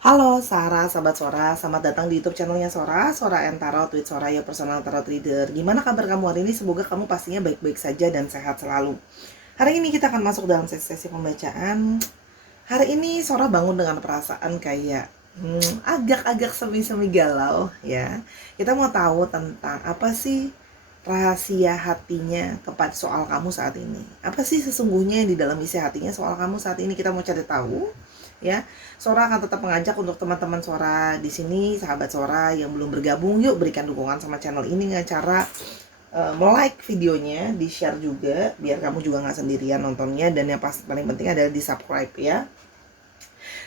Halo Sarah, sahabat Sora, selamat datang di YouTube channelnya Sora, Sora and Tarot with Sora, your personal tarot reader. Gimana kabar kamu hari ini? Semoga kamu pastinya baik-baik saja dan sehat selalu. Hari ini kita akan masuk dalam sesi pembacaan. Hari ini Sora bangun dengan perasaan kayak agak-agak semi-semi galau ya. Kita mau tahu tentang apa sih rahasia hatinya kepada soal kamu saat ini. Apa sih sesungguhnya yang di dalam isi hatinya soal kamu saat ini? Kita mau cari tahu ya. Sora akan tetap mengajak untuk teman-teman Sora di sini, sahabat Sora yang belum bergabung, yuk berikan dukungan sama channel ini dengan cara like videonya, di-share juga biar kamu juga nggak sendirian nontonnya, dan yang paling penting adalah di-subscribe ya.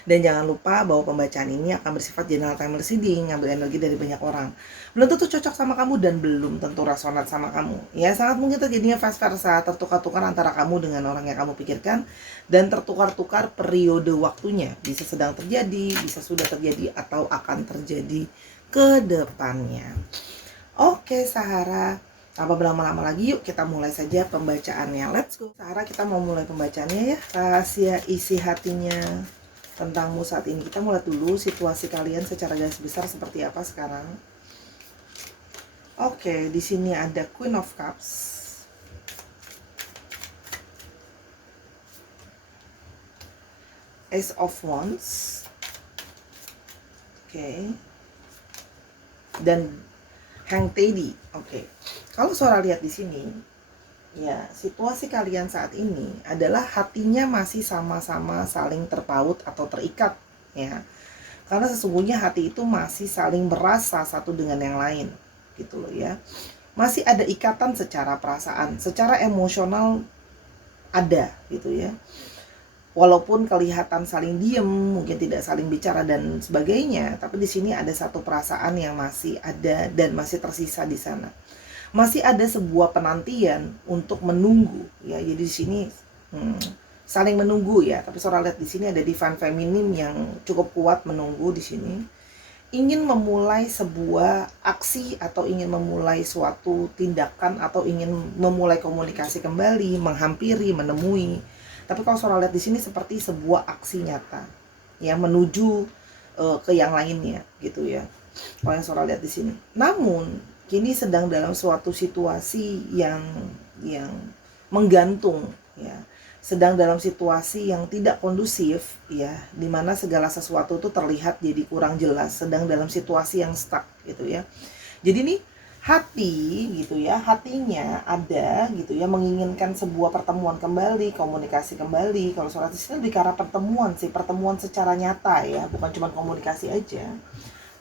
Dan jangan lupa bahwa pembacaan ini akan bersifat general timeless reading, ngambil energi dari banyak orang. Belum tentu cocok sama kamu dan belum tentu resonat sama kamu. Ya, sangat mungkin terjadinya vice versa, tertukar-tukar antara kamu dengan orang yang kamu pikirkan, dan tertukar-tukar periode waktunya. Bisa sedang terjadi, bisa sudah terjadi, atau akan terjadi ke depannya. Oke, Sahara. Tanpa berlama-lama lagi, yuk kita mulai saja pembacaannya. Let's go. Sahara, kita mau mulai pembacaannya ya. Rahasia isi hatinya tentangmu saat ini. Kita mulai dulu situasi kalian secara garis besar seperti apa sekarang. Oke, di sini ada Queen of Cups, Ace of Wands, oke, dan Hang Teddy. Oke, kalau Sora lihat di sini, ya, situasi kalian saat ini adalah hatinya masih sama-sama saling terpaut atau terikat, ya. Karena sesungguhnya hati itu masih saling berasa satu dengan yang lain, gitu loh ya. Masih ada ikatan secara perasaan, secara emosional ada, gitu ya. Walaupun kelihatan saling diem, mungkin tidak saling bicara dan sebagainya, tapi di sini ada satu perasaan yang masih ada dan masih tersisa di sana. Masih ada sebuah penantian untuk menunggu ya. Jadi di sini saling menunggu ya. Tapi Sora lihat di sini ada divine feminine yang cukup kuat menunggu di sini. Ingin memulai sebuah aksi atau ingin memulai suatu tindakan atau ingin memulai komunikasi kembali, menghampiri, menemui. Tapi kalau Sora lihat di sini seperti sebuah aksi nyata ya, menuju ke yang lainnya gitu ya. Kalau yang Sora lihat di sini. Namun kini sedang dalam suatu situasi yang menggantung ya, sedang dalam situasi yang tidak kondusif ya, dimana segala sesuatu itu terlihat jadi kurang jelas, sedang dalam situasi yang stuck gitu ya. Jadi nih hati gitu ya, hatinya ada gitu ya, menginginkan sebuah pertemuan kembali, komunikasi kembali. Kalau surat di sini lebih ke arah pertemuan sih, pertemuan secara nyata ya, bukan cuma komunikasi aja.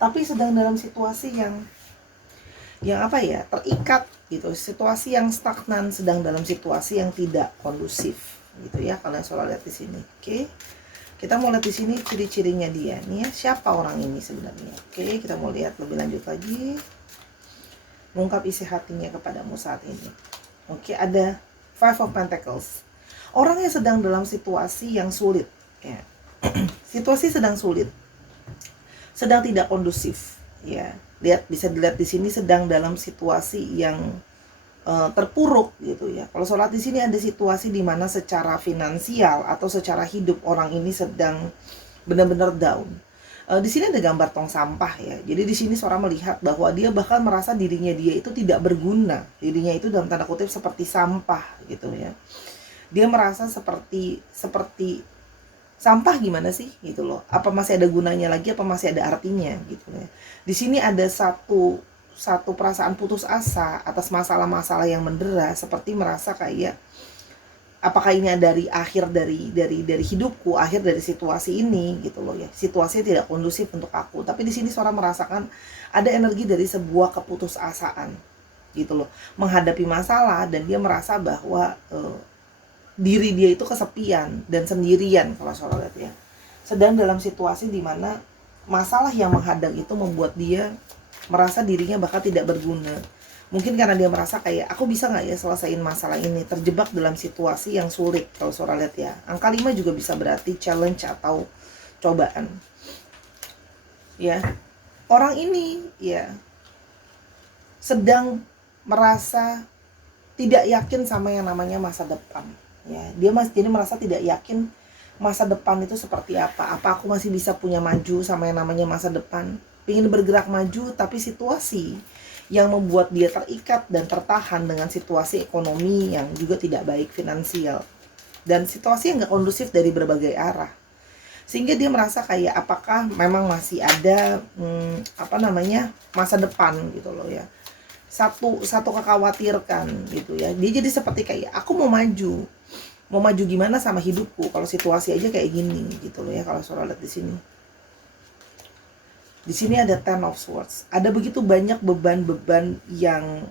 Tapi sedang dalam situasi yang apa ya, terikat gitu, situasi yang stagnan, sedang dalam situasi yang tidak kondusif gitu ya. Kalian selalu lihat di sini. Oke. Kita mau lihat di sini ciri-cirinya dia nih ya, siapa orang ini sebenarnya. Oke, kita mau lihat lebih lanjut lagi. Mengungkap isi hatinya kepadamu saat ini. Oke, ada Five of Pentacles. Orang yang sedang dalam situasi yang sulit ya. Situasi sedang sulit, sedang tidak kondusif ya. Bisa dilihat di sini sedang dalam situasi yang terpuruk gitu ya. Kalau sholat di sini ada situasi di mana secara finansial atau secara hidup orang ini sedang benar-benar down. Di sini ada gambar tong sampah ya. Jadi di sini seorang melihat bahwa dia bahkan merasa dirinya dia itu tidak berguna. Dirinya itu dalam tanda kutip seperti sampah gitu ya. Dia merasa seperti sampah gimana sih gitu loh. Apa masih ada gunanya lagi, apa masih ada artinya gitu ya. Di sini ada satu perasaan putus asa atas masalah-masalah yang mendera, seperti merasa kayak apakah ini dari akhir dari hidupku, akhir dari situasi ini gitu loh ya. Situasinya tidak kondusif untuk aku. Tapi di sini seorang merasakan ada energi dari sebuah keputusasaan gitu loh, menghadapi masalah, dan dia merasa bahwa diri dia itu kesepian dan sendirian. Kalau seorang lihat ya, sedang dalam situasi di mana masalah yang menghadang itu membuat dia merasa dirinya bakal tidak berguna. Mungkin karena dia merasa kayak, aku bisa gak ya selesaiin masalah ini, terjebak dalam situasi yang sulit. Kalau Sora lihat ya, angka 5 juga bisa berarti challenge atau cobaan ya. Orang ini ya sedang merasa tidak yakin sama yang namanya masa depan ya. Dia jadi merasa tidak yakin masa depan itu seperti apa? Apa aku masih bisa punya maju sama yang namanya masa depan? Pengen bergerak maju, tapi situasi yang membuat dia terikat dan tertahan dengan situasi ekonomi yang juga tidak baik, finansial, dan situasi yang gak kondusif dari berbagai arah. Sehingga dia merasa kayak apakah memang masih ada masa depan gitu loh ya. Satu kekhawatirkan gitu ya. Dia jadi seperti kayak aku mau maju gimana sama hidupku kalau situasi aja kayak gini gitu loh ya. Kalau saudara lihat di sini ada Ten of Swords. Ada begitu banyak beban-beban yang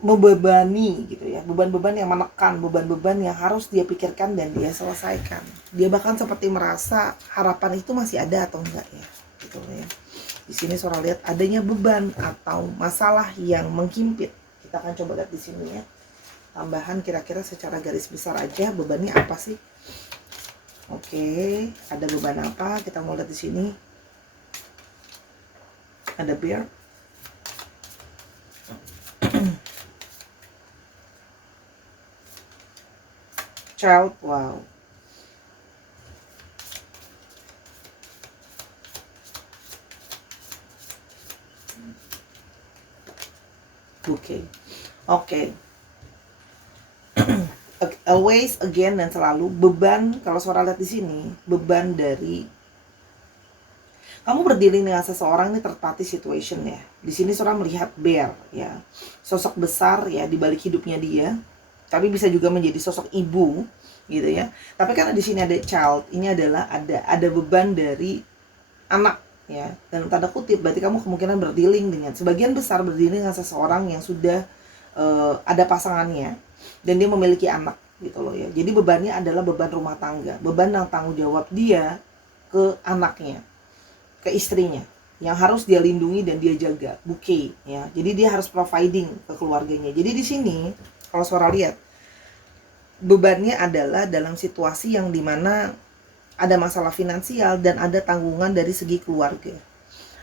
membebani gitu ya, beban-beban yang menekan, beban-beban yang harus dia pikirkan dan dia selesaikan. Dia bahkan seperti merasa harapan itu masih ada atau enggak ya, gitu ya. Di sini saudara lihat adanya beban atau masalah yang menghimpit. Kita akan coba lihat di sini ya. Tambahan kira-kira secara garis besar aja bebannya apa sih? Oke, ada beban apa? Kita mau lihat di sini. Ada bear. Child, wow. Oke. Always, again, dan selalu beban. Kalau saudara lihat di sini, beban dari kamu berdealing dengan seseorang ini third party situation ya. Di sini saudara melihat bear ya, sosok besar ya di balik hidupnya dia. Tapi bisa juga menjadi sosok ibu gitu ya. Tapi karena di sini ada child, ini adalah ada beban dari anak ya. Dan tanda kutip berarti kamu kemungkinan berdealing dengan sebagian besar berdealing dengan seseorang yang sudah ada pasangannya dan dia memiliki anak gitu loh ya. Jadi bebannya adalah beban rumah tangga, beban dan tanggung jawab dia ke anaknya, ke istrinya yang harus dia lindungi dan dia jaga, ya. Jadi dia harus providing ke keluarganya. Jadi di sini kalau saudara lihat bebannya adalah dalam situasi yang dimana ada masalah finansial dan ada tanggungan dari segi keluarga.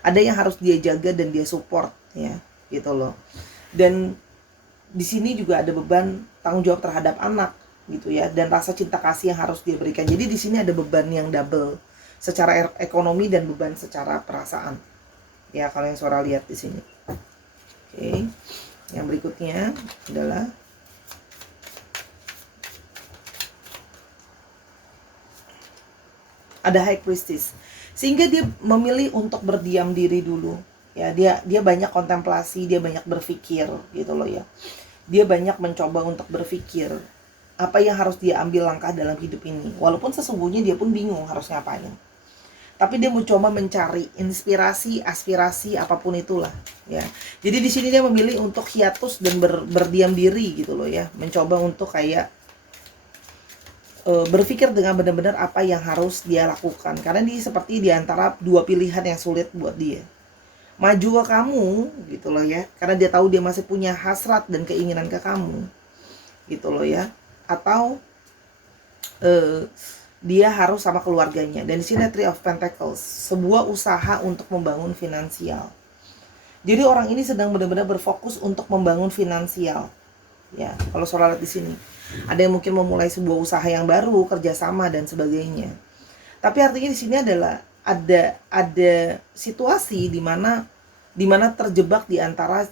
Ada yang harus dia jaga dan dia support ya, gitu loh. Dan di sini juga ada beban tanggung jawab terhadap anak gitu ya, dan rasa cinta kasih yang harus dia berikan. Jadi di sini ada beban yang double secara ekonomi dan beban secara perasaan. Ya, kalau yang saudara lihat di sini. Oke. Yang berikutnya adalah ada High Priestess. Sehingga dia memilih untuk berdiam diri dulu. Ya, dia banyak kontemplasi, dia banyak berpikir gitu loh ya. Dia banyak mencoba untuk berpikir apa yang harus dia ambil langkah dalam hidup ini. Walaupun sesungguhnya dia pun bingung harus ngapain. Tapi dia mencoba mencari inspirasi, aspirasi, apapun itulah ya. Jadi di sini dia memilih untuk hiatus dan berdiam diri gitu loh ya. Mencoba untuk kayak berpikir dengan benar-benar apa yang harus dia lakukan. Karena ini seperti di antara dua pilihan yang sulit buat dia. Maju ke kamu gitu loh ya, karena dia tahu dia masih punya hasrat dan keinginan ke kamu gitu loh ya. Atau dia harus sama keluarganya. Dan di sini Three of Pentacles, sebuah usaha untuk membangun finansial. Jadi orang ini sedang benar-benar berfokus untuk membangun finansial. Ya, kalau saudara lihat di sini, ada yang mungkin memulai sebuah usaha yang baru, kerjasama dan sebagainya. Tapi artinya di sini adalah ada situasi di mana terjebak di antara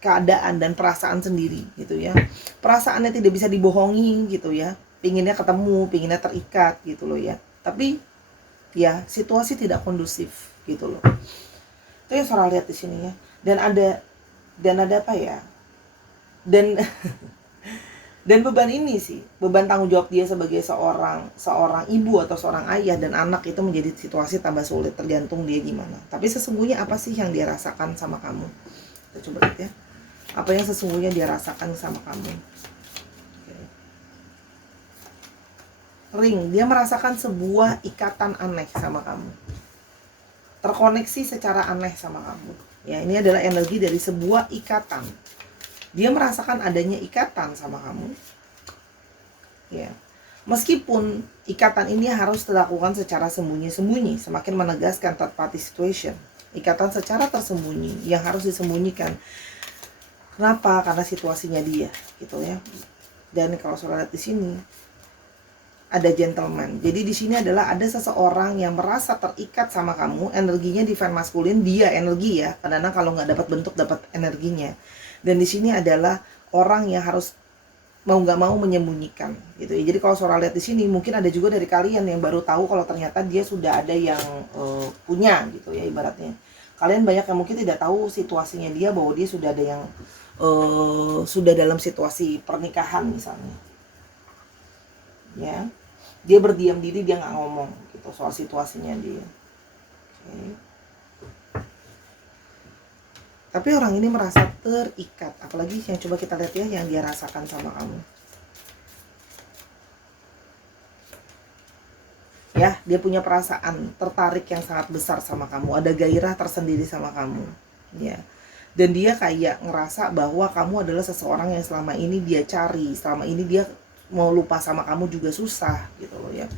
keadaan dan perasaan sendiri gitu ya. Perasaannya tidak bisa dibohongi gitu ya. Pinginnya ketemu, pinginnya terikat gitu loh ya. Tapi ya situasi tidak kondusif gitu loh. Itu yang saudara lihat di sini ya. Dan ada apa ya? Dan beban ini sih, beban tanggung jawab dia sebagai seorang ibu atau seorang ayah dan anak itu menjadi situasi tambah sulit, tergantung dia gimana. Tapi sesungguhnya apa sih yang dia rasakan sama kamu? Kita coba lihat ya. Apa yang sesungguhnya dia rasakan sama kamu? Ring, dia merasakan sebuah ikatan aneh sama kamu. Terkoneksi secara aneh sama kamu. Ya, ini adalah energi dari sebuah ikatan. Dia merasakan adanya ikatan sama kamu. Ya. Meskipun ikatan ini harus dilakukan secara sembunyi-sembunyi, semakin menegaskan third party situation. Ikatan secara tersembunyi yang harus disembunyikan. Kenapa? Karena situasinya dia, gitu ya. Dan kalau saudara lihat di sini ada gentleman. Jadi di sini adalah ada seseorang yang merasa terikat sama kamu, energinya divine maskulin, dia energi ya. Karena kalau nggak dapat bentuk dapat energinya. Dan di sini adalah orang yang harus mau nggak mau menyembunyikan, gitu ya. Jadi kalau saudara lihat di sini mungkin ada juga dari kalian yang baru tahu kalau ternyata dia sudah ada yang punya, gitu ya ibaratnya. Kalian banyak yang mungkin tidak tahu situasinya dia, bahwa dia sudah ada yang sudah dalam situasi pernikahan misalnya, ya. Dia berdiam diri, dia nggak ngomong gitu soal situasinya dia. Okay. Tapi orang ini merasa terikat, apalagi yang coba kita lihat ya yang dia rasakan sama kamu. Ya, dia punya perasaan tertarik yang sangat besar sama kamu, ada gairah tersendiri sama kamu, ya. Dan dia kayak ngerasa bahwa kamu adalah seseorang yang selama ini dia cari, selama ini dia mau lupa sama kamu juga susah, gitu loh ya.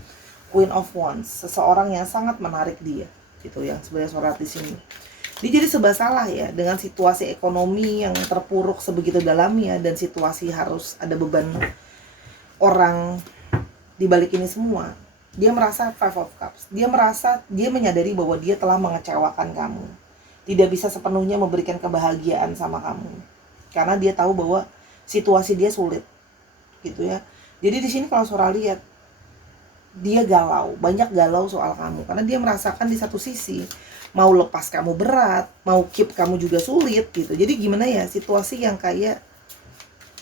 Queen of Wands, seseorang yang sangat menarik dia, gitu yang sebenarnya surat di sini. Dia jadi serba salah ya dengan situasi ekonomi yang terpuruk sebegitu dalamnya, dan situasi harus ada beban orang di balik ini semua. Dia merasa Five of Cups. Dia merasa, dia menyadari bahwa dia telah mengecewakan kamu. Tidak bisa sepenuhnya memberikan kebahagiaan sama kamu. Karena dia tahu bahwa situasi dia sulit, gitu ya. Jadi di sini kalau saudara lihat, dia galau, banyak galau soal kamu. Karena dia merasakan di satu sisi mau lepas kamu berat, mau keep kamu juga sulit, gitu. Jadi gimana ya, situasi yang kayak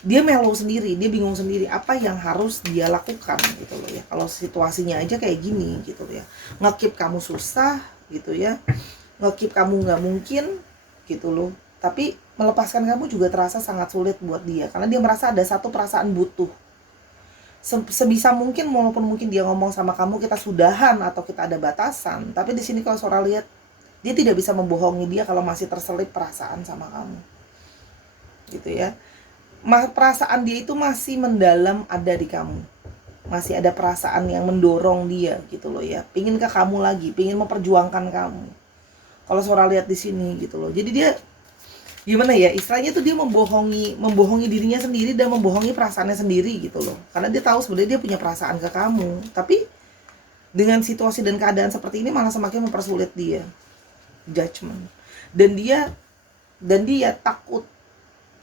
dia melo sendiri, dia bingung sendiri apa yang harus dia lakukan, gitu loh ya. Kalau situasinya aja kayak gini, gitu ya. Nge-keep kamu susah, gitu ya. Nge-keep kamu nggak mungkin, gitu loh. Tapi melepaskan kamu juga terasa sangat sulit buat dia, karena dia merasa ada satu perasaan butuh. Sebisa mungkin, walaupun mungkin dia ngomong sama kamu kita sudahan atau kita ada batasan, tapi di sini kalau saudara lihat, dia tidak bisa membohongi dia kalau masih terselip perasaan sama kamu, gitu ya. Perasaan dia itu masih mendalam ada di kamu, masih ada perasaan yang mendorong dia, gitu loh ya, pingin ke kamu lagi, pingin memperjuangkan kamu. Kalau saudara lihat di sini, gitu loh. Jadi dia gimana ya, istilahnya tuh dia membohongi dirinya sendiri dan membohongi perasaannya sendiri, gitu loh. Karena dia tahu sebenarnya dia punya perasaan ke kamu, tapi dengan situasi dan keadaan seperti ini malah semakin mempersulit dia. Judgment. Dan dia takut,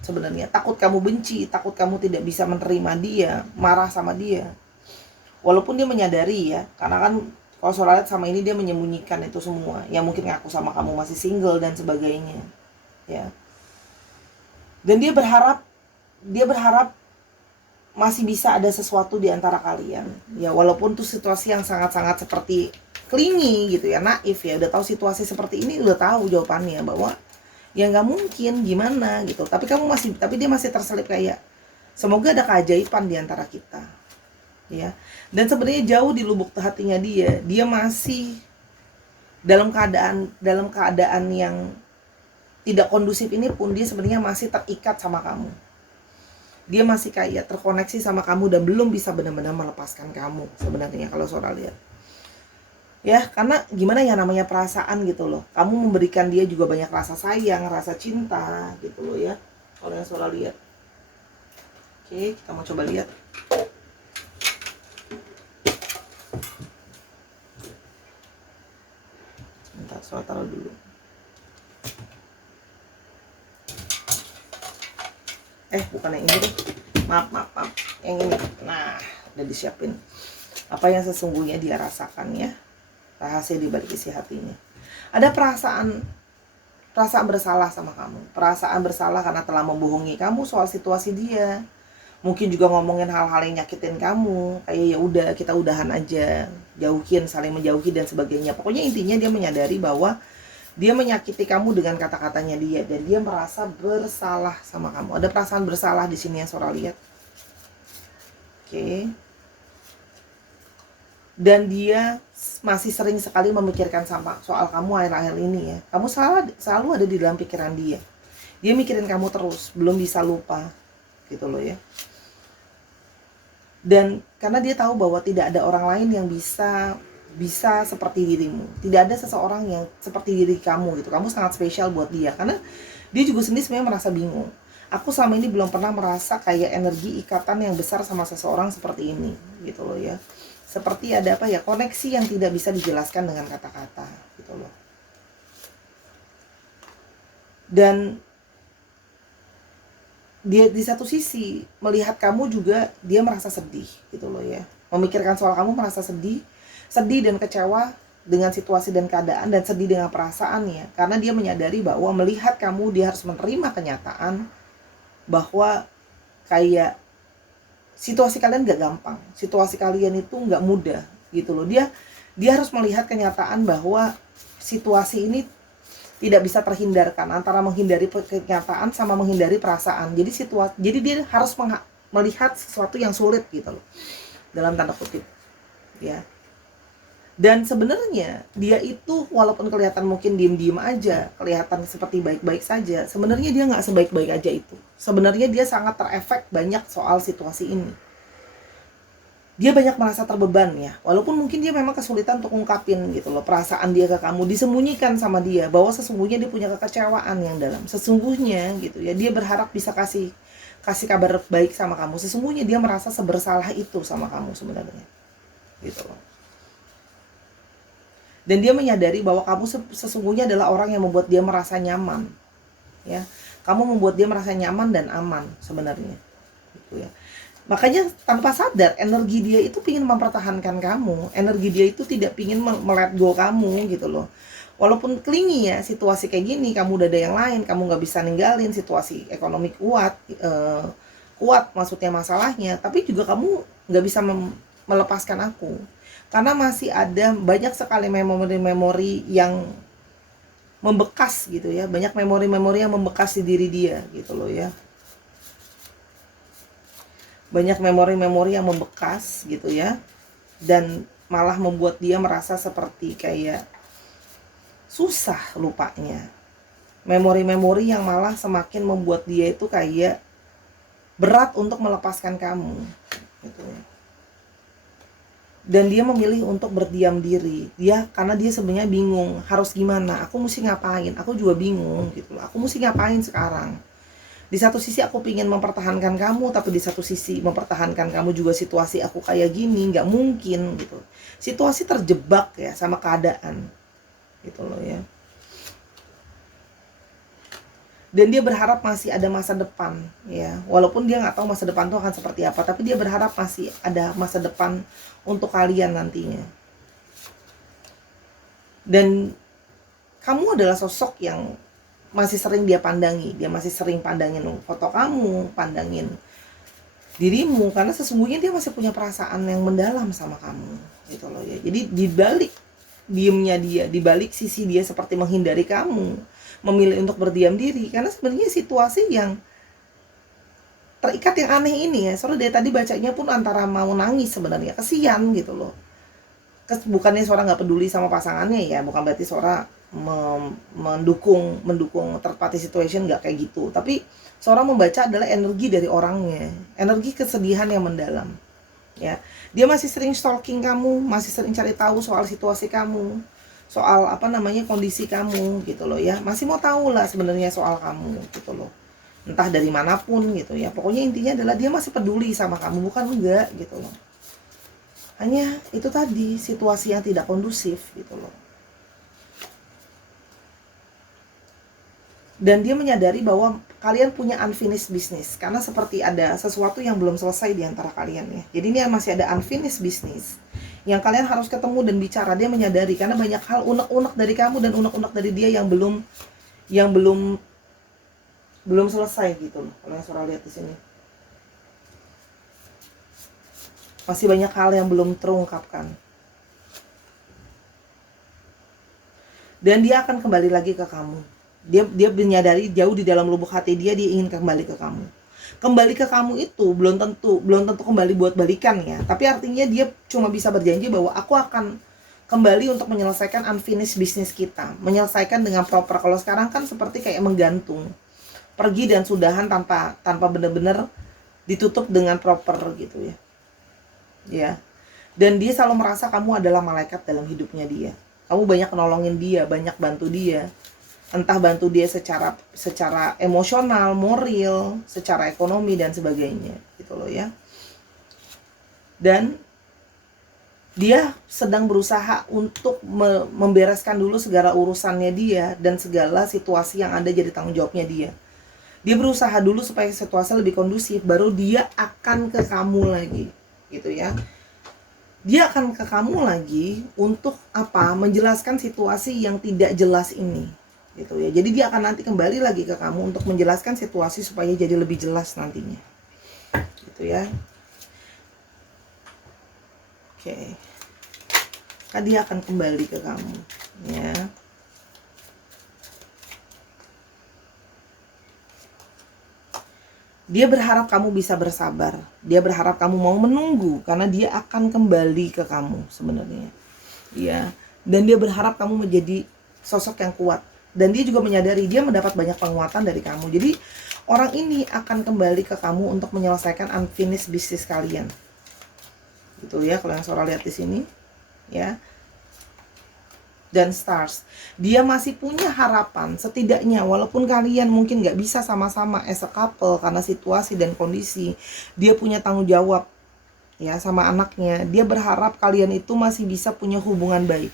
sebenarnya takut kamu benci, takut kamu tidak bisa menerima dia, marah sama dia. Walaupun dia menyadari ya, karena kan kalau saudara lihat sama ini dia menyembunyikan itu semua, yang mungkin ngaku sama kamu masih single dan sebagainya, ya. Dan dia berharap masih bisa ada sesuatu di antara kalian, ya, walaupun tuh situasi yang sangat-sangat seperti clingy, gitu ya, naif ya, udah tahu situasi seperti ini, udah tahu jawabannya bahwa ya nggak mungkin, gimana gitu. Tapi dia masih terselip kayak semoga ada keajaiban di antara kita, ya. Dan sebenarnya jauh di lubuk hatinya dia masih dalam keadaan yang tidak kondusif ini pun, dia sebenarnya masih terikat sama kamu. Dia masih kayak terkoneksi sama kamu dan belum bisa benar-benar melepaskan kamu sebenarnya kalau saudara lihat. Ya, karena gimana ya, namanya perasaan, gitu loh. Kamu memberikan dia juga banyak rasa sayang, rasa cinta, gitu loh ya. Kalau yang saudara lihat. Oke, kita mau coba lihat. Sebentar, saudara taruh dulu. Bukan yang ini deh. Maaf. Yang ini. Nah, udah disiapin. Apa yang sesungguhnya dia rasakan ya. Rahasia di balik isi hatinya. Ada perasaan bersalah sama kamu. Perasaan bersalah karena telah membohongi kamu soal situasi dia. Mungkin juga ngomongin hal-hal yang nyakitin kamu. Kayak ya udah, kita udahan aja. Jauhin, saling menjauhi dan sebagainya. Pokoknya intinya dia menyadari bahwa dia menyakiti kamu dengan kata-katanya dia, dan dia merasa bersalah sama kamu. Ada perasaan bersalah di sini yang saudara lihat. Oke. Dan dia masih sering sekali memikirkan soal kamu akhir-akhir ini ya. Kamu selalu ada di dalam pikiran dia. Dia mikirin kamu terus, belum bisa lupa, gitu loh ya. Dan karena dia tahu bahwa tidak ada orang lain yang bisa seperti dirimu. Tidak ada seseorang yang seperti diri kamu, gitu. Kamu sangat spesial buat dia, karena dia juga sendiri sebenarnya merasa bingung. Aku selama ini belum pernah merasa kayak energi ikatan yang besar sama seseorang seperti ini, gitu loh ya. Seperti ada apa ya, koneksi yang tidak bisa dijelaskan dengan kata-kata, gitu loh. Dan dia di satu sisi melihat kamu juga dia merasa sedih, gitu loh ya. Memikirkan soal kamu, merasa sedih dan kecewa dengan situasi dan keadaan, dan sedih dengan perasaannya, karena dia menyadari bahwa melihat kamu, dia harus menerima kenyataan bahwa kayak situasi kalian gak gampang, situasi kalian itu gak mudah, gitu loh. Dia harus melihat kenyataan bahwa situasi ini tidak bisa terhindarkan, antara menghindari kenyataan sama menghindari perasaan. Jadi dia harus melihat sesuatu yang sulit, gitu loh, dalam tanda kutip ya. Dan sebenarnya dia itu walaupun kelihatan mungkin diem-diem aja, kelihatan seperti baik-baik saja, sebenarnya dia nggak sebaik-baik aja itu. Sebenarnya dia sangat terefek banyak soal situasi ini. Dia banyak merasa terbeban ya, walaupun mungkin dia memang kesulitan untuk ungkapin, gitu loh, perasaan dia ke kamu, disembunyikan sama dia, bahwa sesungguhnya dia punya kekecewaan yang dalam. Sesungguhnya gitu ya, dia berharap bisa kasih kabar baik sama kamu. Sesungguhnya dia merasa sebersalah itu sama kamu sebenarnya, gitu loh. Dan dia menyadari bahwa kamu sesungguhnya adalah orang yang membuat dia merasa nyaman, ya. Kamu membuat dia merasa nyaman dan aman sebenarnya, gitu ya. Makanya tanpa sadar energi dia itu ingin mempertahankan kamu, energi dia itu tidak ingin melet go kamu, gitu loh. Walaupun clingy ya, situasi kayak gini, kamu udah ada yang lain, kamu nggak bisa ninggalin, situasi ekonomi kuat, maksudnya masalahnya, tapi juga kamu nggak bisa melepaskan aku, karena masih ada banyak sekali memori-memori yang membekas, gitu ya, banyak memori-memori yang membekas di diri dia, gitu loh ya. Banyak memori-memori yang membekas, gitu ya, dan malah membuat dia merasa seperti kayak susah lupanya. Memori-memori yang malah semakin membuat dia itu kayak berat untuk melepaskan kamu, gitu ya. Dan dia memilih untuk berdiam diri, karena dia sebenarnya bingung harus gimana, aku mesti ngapain, aku juga bingung, gitu loh. Aku mesti ngapain sekarang. Di satu sisi aku pingin mempertahankan kamu, tapi di satu sisi mempertahankan kamu juga situasi aku kayak gini, nggak mungkin, gitu. Situasi terjebak ya sama keadaan, gitu loh ya. Dan dia berharap masih ada masa depan, ya. Walaupun dia nggak tahu masa depan itu akan seperti apa, tapi dia berharap masih ada masa depan untuk kalian nantinya. Dan kamu adalah sosok yang masih sering dia pandangi, dia masih sering pandangin foto kamu, pandangin dirimu, karena sesungguhnya dia masih punya perasaan yang mendalam sama kamu, gitu loh ya. Jadi di balik diemnya dia, di balik sisi dia seperti menghindari kamu, memilih untuk berdiam diri, karena sebenarnya situasi yang terikat yang aneh ini ya. Soalnya dari tadi bacanya pun antara mau nangis sebenarnya, kesian, gitu loh. Bukannya Sora nggak peduli sama pasangannya ya, bukan berarti Sora mendukung third party situation, nggak kayak gitu. Tapi Sora membaca adalah energi dari orangnya, energi kesedihan yang mendalam, ya. Dia masih sering stalking kamu, masih sering cari tahu soal situasi kamu, soal kondisi kamu, gitu loh ya. Masih mau tahu lah sebenarnya soal kamu, gitu loh, entah dari manapun, gitu ya. Pokoknya intinya adalah dia masih peduli sama kamu, bukan enggak, gitu loh. Hanya itu tadi, situasi yang tidak kondusif, gitu loh. Dan dia menyadari bahwa kalian punya unfinished business, karena seperti ada sesuatu yang belum selesai di antara kalian ya. Jadi ini masih ada unfinished business yang kalian harus ketemu dan bicara. Dia menyadari karena banyak hal unek-unek dari kamu dan unek-unek dari dia yang belum selesai, gitu loh. Kalau yang Sora lihat di sini, masih banyak hal yang belum terungkapkan. Dan dia akan kembali lagi ke kamu. Dia menyadari jauh di dalam lubuk hati dia ingin kembali ke kamu. Kembali ke kamu itu belum tentu kembali buat balikan ya. Tapi artinya dia cuma bisa berjanji bahwa aku akan kembali untuk menyelesaikan unfinished business kita, menyelesaikan dengan proper. Kalau sekarang kan seperti kayak menggantung, pergi dan sudahan tanpa benar-benar ditutup dengan proper, gitu ya. Ya. Dan dia selalu merasa kamu adalah malaikat dalam hidupnya dia. Kamu banyak nolongin dia, banyak bantu dia. entah bantu dia secara emosional, moral, secara ekonomi dan sebagainya gitu loh ya. Dan dia sedang berusaha untuk membereskan dulu segala urusannya dia dan segala situasi yang ada jadi tanggung jawabnya dia. Dia berusaha dulu supaya situasi lebih kondusif, baru dia akan ke kamu lagi gitu ya. Dia akan ke kamu lagi untuk apa? Menjelaskan situasi yang tidak jelas ini gitu ya. Jadi dia akan nanti kembali lagi ke kamu untuk menjelaskan situasi supaya jadi lebih jelas nantinya gitu ya. Oke. Kan dia akan kembali ke kamu ya. Dia berharap kamu bisa bersabar. Dia berharap kamu mau menunggu karena dia akan kembali ke kamu sebenarnya. Ya. Dan dia berharap kamu menjadi sosok yang kuat. Dan dia juga menyadari dia mendapat banyak penguatan dari kamu. Jadi orang ini akan kembali ke kamu untuk menyelesaikan unfinished business kalian. Gitu ya, kalau yang Sora lihat di sini, ya. Dan stars, dia masih punya harapan setidaknya walaupun kalian mungkin nggak bisa sama-sama as a couple karena situasi dan kondisi, dia punya tanggung jawab ya sama anaknya. Dia berharap kalian itu masih bisa punya hubungan baik.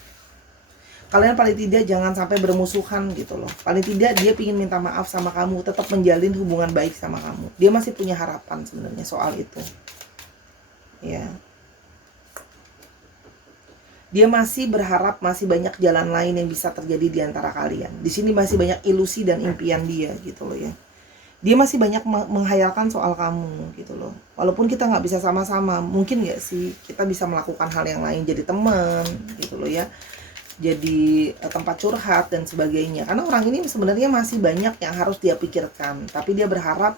Kalian paling tidak jangan sampai bermusuhan gitu loh. Paling tidak dia ingin minta maaf sama kamu, tetap menjalin hubungan baik sama kamu. Dia masih punya harapan sebenarnya soal itu ya. Dia masih berharap masih banyak jalan lain yang bisa terjadi di antara kalian. Di sini masih banyak ilusi dan impian dia gitu loh ya. Dia masih banyak menghayalkan soal kamu gitu loh. Walaupun kita nggak bisa sama-sama, mungkin nggak sih kita bisa melakukan hal yang lain, jadi teman gitu loh ya. Jadi tempat curhat dan sebagainya. Karena orang ini sebenarnya masih banyak yang harus dia pikirkan. Tapi dia berharap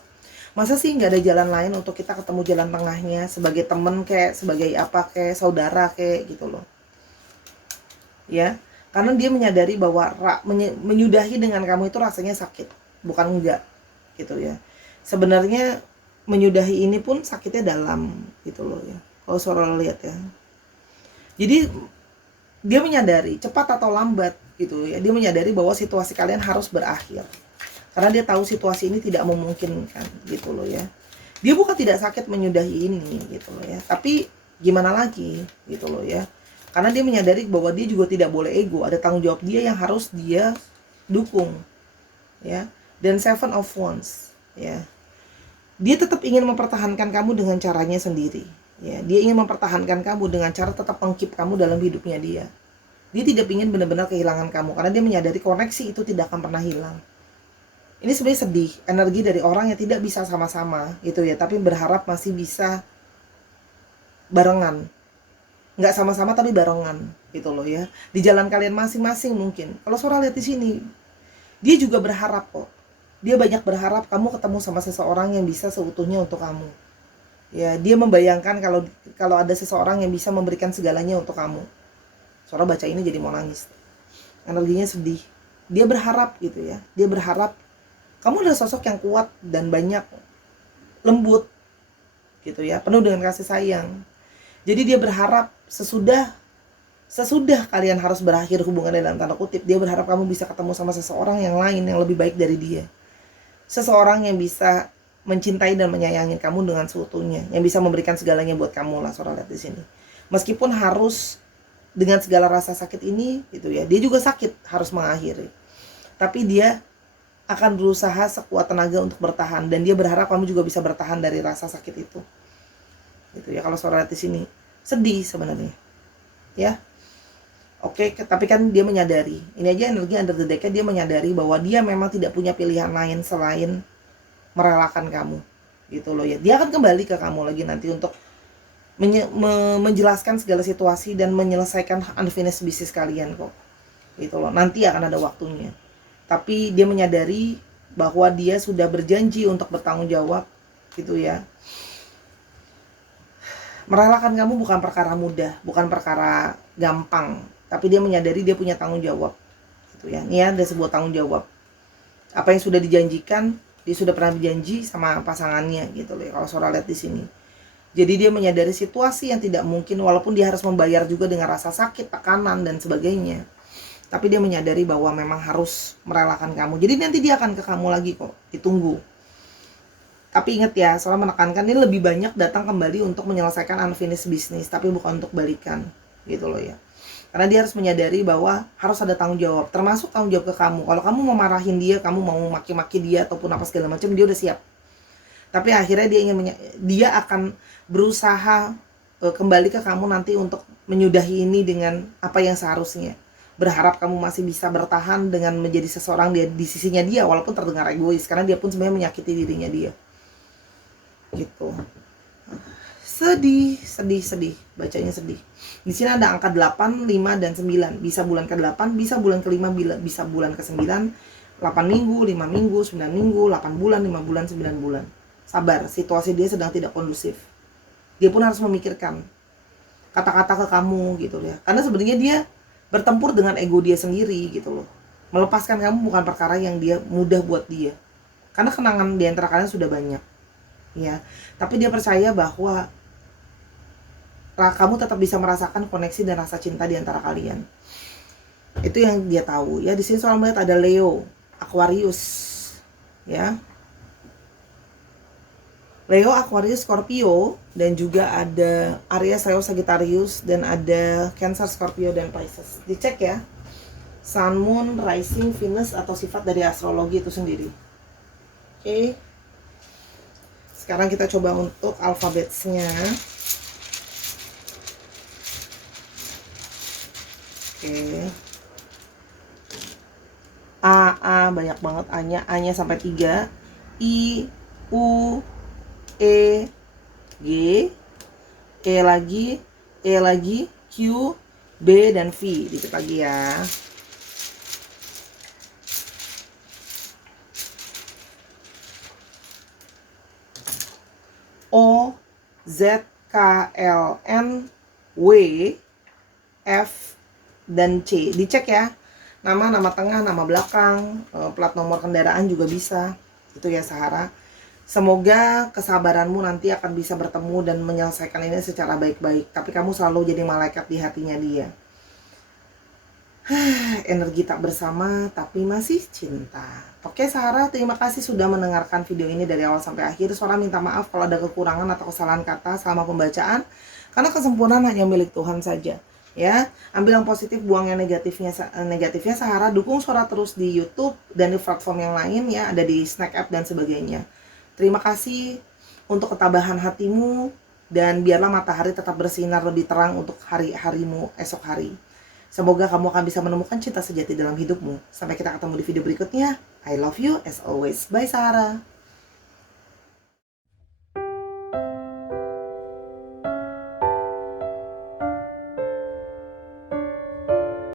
masa sih nggak ada jalan lain untuk kita ketemu jalan tengahnya sebagai teman kayak, sebagai apa kayak, saudara kayak gitu loh. Ya, karena dia menyadari bahwa menyudahi dengan kamu itu rasanya sakit, bukan enggak gitu ya. Sebenarnya menyudahi ini pun sakitnya dalam gitu loh ya, kalau Sora lihat ya. Jadi dia menyadari cepat atau lambat gitu ya, dia menyadari bahwa situasi kalian harus berakhir karena dia tahu situasi ini tidak memungkinkan gitu loh ya. Dia bukan tidak sakit menyudahi ini gitu loh ya, tapi gimana lagi gitu loh ya. Karena dia menyadari bahwa dia juga tidak boleh ego, ada tanggung jawab dia yang harus dia dukung ya. Dan Seven of Wands ya, dia tetap ingin mempertahankan kamu dengan caranya sendiri ya. Dia ingin mempertahankan kamu dengan cara tetap mengkeep kamu dalam hidupnya dia. Dia tidak ingin benar-benar kehilangan kamu karena dia menyadari koneksi itu tidak akan pernah hilang. Ini sebenarnya sedih, energi dari orang yang tidak bisa sama-sama gitu ya, tapi berharap masih bisa barengan. Nggak sama-sama tapi barengan gitu loh ya, di jalan kalian masing-masing. Mungkin kalau Sora lihat di sini, dia juga berharap kok, dia banyak berharap kamu ketemu sama seseorang yang bisa seutuhnya untuk kamu ya. Dia membayangkan kalau ada seseorang yang bisa memberikan segalanya untuk kamu. Sora baca ini jadi mau nangis, energinya sedih. Dia berharap gitu ya, dia berharap kamu adalah sosok yang kuat dan banyak lembut gitu ya, penuh dengan kasih sayang. Jadi dia berharap sesudah kalian harus berakhir hubungan dalam tanda kutip, dia berharap kamu bisa ketemu sama seseorang yang lain yang lebih baik dari dia. Seseorang yang bisa mencintai dan menyayangi kamu dengan seutuhnya, yang bisa memberikan segalanya buat kamu lah, Sora lihat di sini. Meskipun harus dengan segala rasa sakit ini gitu ya, dia juga sakit harus mengakhiri. Tapi dia akan berusaha sekuat tenaga untuk bertahan, dan dia berharap kamu juga bisa bertahan dari rasa sakit itu. Gitu ya, kalau Sora lihat di sini sedih sebenarnya ya. Oke, tapi kan dia menyadari, ini aja energi under the deck, dia menyadari bahwa dia memang tidak punya pilihan lain selain merelakan kamu gitu loh ya. Dia akan kembali ke kamu lagi nanti untuk menjelaskan segala situasi dan menyelesaikan unfinished business kalian kok gitu loh. Nanti akan ada waktunya, tapi dia menyadari bahwa dia sudah berjanji untuk bertanggung jawab gitu ya. Merelakan kamu bukan perkara mudah, bukan perkara gampang, tapi dia menyadari dia punya tanggung jawab gitu ya. Ini ada sebuah tanggung jawab. Apa yang sudah dijanjikan, dia sudah pernah berjanji sama pasangannya gitu loh ya, kalau Sora lihat di sini. Jadi dia menyadari situasi yang tidak mungkin, walaupun dia harus membayar juga dengan rasa sakit, tekanan dan sebagainya. Tapi dia menyadari bahwa memang harus merelakan kamu. Jadi nanti dia akan ke kamu lagi kok, ditunggu. Tapi ingat ya, soalnya menekankan ini lebih banyak datang kembali untuk menyelesaikan unfinished business, tapi bukan untuk balikan, gitu loh ya. Karena dia harus menyadari bahwa harus ada tanggung jawab, termasuk tanggung jawab ke kamu. Kalau kamu mau marahin dia, kamu mau maki-maki dia ataupun apa segala macam, dia udah siap. Tapi akhirnya dia akan berusaha kembali ke kamu nanti untuk menyudahi ini dengan apa yang seharusnya. Berharap kamu masih bisa bertahan dengan menjadi seseorang di sisinya dia, walaupun terdengar egois, karena dia pun sebenarnya menyakiti dirinya dia. Gitu. Sedih, bacanya sedih. Di sini ada angka 8, 5 dan 9. Bisa bulan ke-8, bisa bulan ke-5, bisa bulan ke-9, 8 minggu, 5 minggu, 9 minggu, 8 bulan, 5 bulan, 9 bulan. Sabar, situasi dia sedang tidak kondusif. Dia pun harus memikirkan kata-kata ke kamu gitu ya. Karena sebenarnya dia bertempur dengan ego dia sendiri gitu loh. Melepaskan kamu bukan perkara yang dia mudah buat dia. Karena kenangan di antara kalian sudah banyak. Ya, tapi dia percaya bahwa kamu tetap bisa merasakan koneksi dan rasa cinta di antara kalian. Itu yang dia tahu ya. Di sini soal melihat ada Leo, Aquarius, ya. Leo, Aquarius, Scorpio, dan juga ada Aries, Leo, Sagittarius, dan ada Cancer, Scorpio, dan Pisces. Dicek ya, Sun, Moon, Rising, Venus, atau sifat dari astrologi itu sendiri. Oke. Sekarang kita coba untuk alfabetnya. Oke. A banyak banget A-nya sampai 3. I, U, E, G, E lagi, Q, B, dan V. Dikit lagi ya. O, Z, K, L, N, W, F, dan C. Dicek ya. Nama tengah, nama belakang, plat nomor kendaraan juga bisa. Itu ya Sahara. Semoga kesabaranmu nanti akan bisa bertemu dan menyelesaikan ini secara baik-baik. Tapi kamu selalu jadi malaikat di hatinya dia. Energi tak bersama tapi masih cinta. Oke Sahara, terima kasih sudah mendengarkan video ini dari awal sampai akhir. Suara minta maaf kalau ada kekurangan atau kesalahan kata selama pembacaan, karena kesempurnaan hanya milik Tuhan saja. Ya, ambil yang positif, buang yang negatifnya. Sahara dukung Suara terus di YouTube dan di platform yang lain ya, ada di Snack App dan sebagainya. Terima kasih untuk ketabahan hatimu, dan biarlah matahari tetap bersinar lebih terang untuk hari-harimu esok hari. Semoga kamu akan bisa menemukan cinta sejati dalam hidupmu. Sampai kita ketemu di video berikutnya. I love you as always. Bye Sahara.